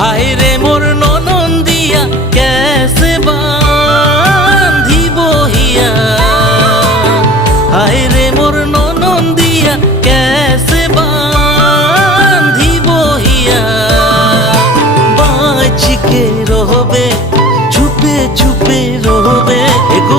হায় রে মোর ননন্দিয়া কেসে বাঁধিব হিয়া, হায় রে মোর ননন্দিয়া কেসে বাঁধিব হিয়া। বাঁচিকে রহবে চুপে চুপে রহবে এগো